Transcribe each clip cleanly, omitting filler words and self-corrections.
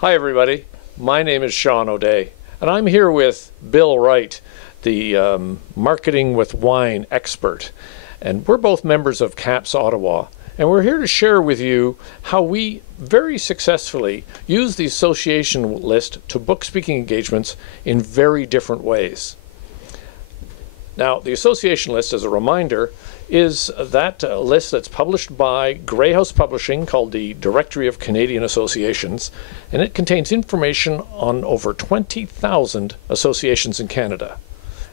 Hi everybody, my name is Sean O'Day, and I'm here with Bill Wright, the Marketing with Wine expert. And we're both members of CAPS Ottawa, and we're here to share with you how we very successfully use the association list to book speaking engagements in very different ways. Now, the association list, as a reminder, is that list that's published by Grey House Publishing called the Directory of Canadian Associations, and it contains information on over 20,000 associations in Canada.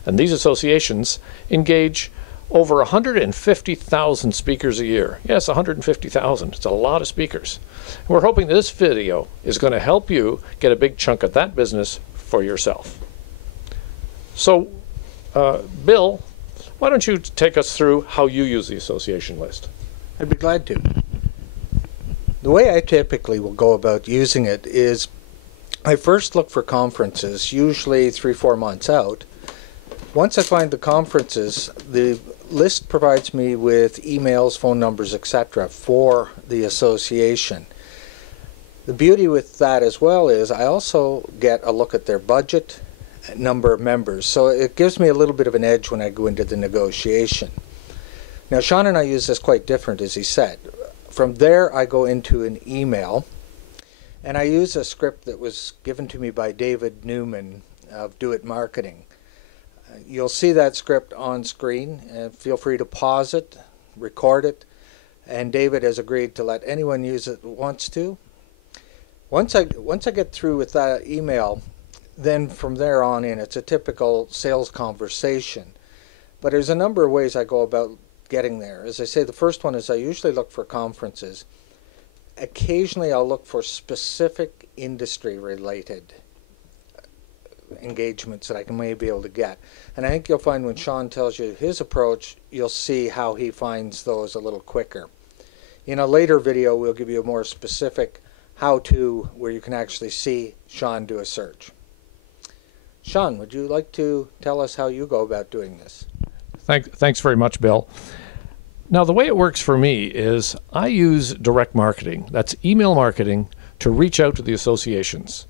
And these associations engage over 150,000 speakers a year. Yes, 150,000. It's a lot of speakers. And we're hoping that this video is going to help you get a big chunk of that business for yourself. So, Bill, why don't you take us through how you use the association list? I'd be glad to. The way I typically will go about using it is I first look for conferences, usually 3-4 months out. Once I find the conferences, the list provides me with emails, phone numbers, etc. for the association. The beauty with that as well is I also get a look at their budget, number of members, so it gives me a little bit of an edge when I go into the negotiation. Now, Sean and I use this quite different, as he said. From there, I go into an email, and I use a script that was given to me by David Newman of Do It Marketing. You'll see that script on screen, and feel free to pause it, record it, and David has agreed to let anyone use it who wants to. Once I get through with that email, then from there on in, it's a typical sales conversation. But there's a number of ways I go about getting there. As I say, the first one is I usually look for conferences. Occasionally I'll look for specific industry-related engagements that I may be able to get. And I think you'll find when Sean tells you his approach, you'll see how he finds those a little quicker. In a later video, we'll give you a more specific how-to where you can actually see Sean do a search. Sean, would you like to tell us how you go about doing this? Thanks very much, Bill. Now, the way it works for me is I use direct marketing, that's email marketing, to reach out to the associations.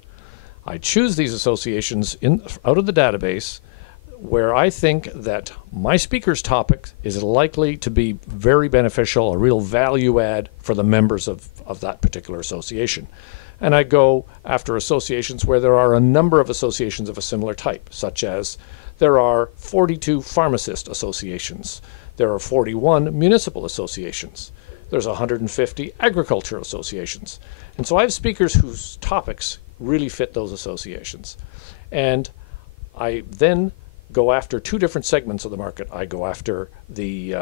I choose these associations out of the database where I think that my speaker's topic is likely to be very beneficial, a real value add for the members of that particular association. And I go after associations where there are a number of associations of a similar type, such as there are 42 pharmacist associations, there are 41 municipal associations, there's 150 agriculture associations. And so I have speakers whose topics really fit those associations. And I then go after two different segments of the market. I go after the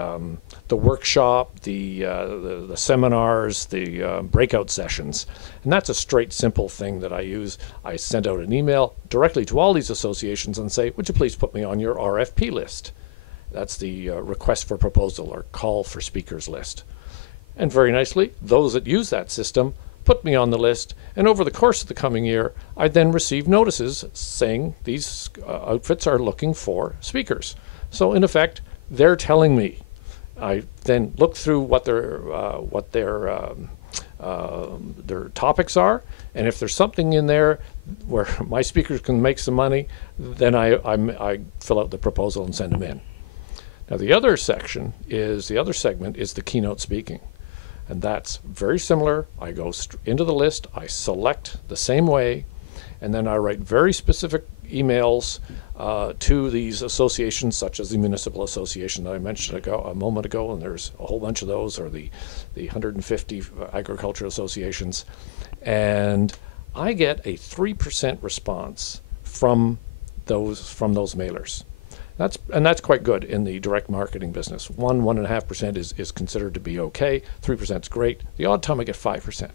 workshop, the seminars, the breakout sessions, and that's a straight, simple thing that I use. I send out an email directly to all these associations and say, would you please put me on your RFP list? That's the request for proposal or call for speakers list. And very nicely, those that use that system put me on the list, and over the course of the coming year, I then receive notices saying these outfits are looking for speakers. So in effect, they're telling me. I then look through what their topics are, and if there's something in there where my speakers can make some money, then I fill out the proposal and send them in. Now the other segment is the keynote speaking. And that's very similar. I go into the list, I select the same way, and then I write very specific emails to these associations, such as the municipal association that I mentioned a moment ago, and there's a whole bunch of those, or the 150 agriculture associations. And I get a 3% response from those mailers. That's quite good in the direct marketing business. 1.5% is considered to be okay. 3% is great. The odd time I get 5%.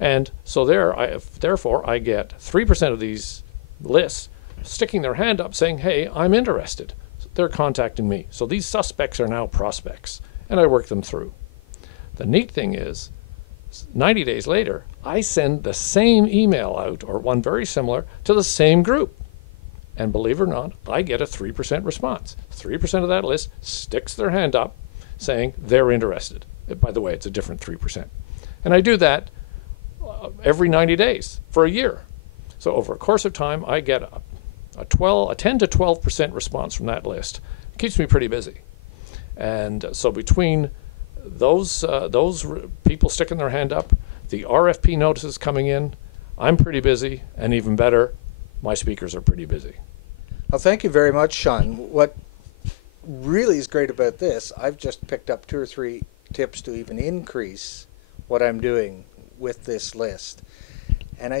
And so therefore I get 3% of these lists sticking their hand up saying, hey, I'm interested. They're contacting me. So these suspects are now prospects, and I work them through. The neat thing is, 90 days later, I send the same email out, or one very similar, to the same group. And believe it or not, I get a 3% response. 3% of that list sticks their hand up saying they're interested. By the way, it's a different 3%. And I do that every 90 days for a year. So over a course of time, I get a 10 to 12% response from that list. It keeps me pretty busy. And so between those people sticking their hand up, the RFP notices coming in, I'm pretty busy, and even better, my speakers are pretty busy. Well, thank you very much, Sean. What really is great about this, I've just picked up 2 or 3 tips to even increase what I'm doing with this list. And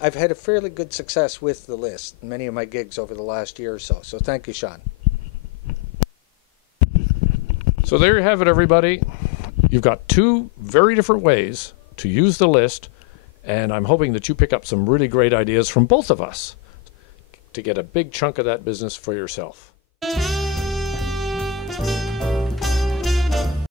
I've had a fairly good success with the list in many of my gigs over the last year or so. So thank you, Sean. So there you have it, everybody. You've got 2 very different ways to use the list, and I'm hoping that you pick up some really great ideas from both of us to get a big chunk of that business for yourself.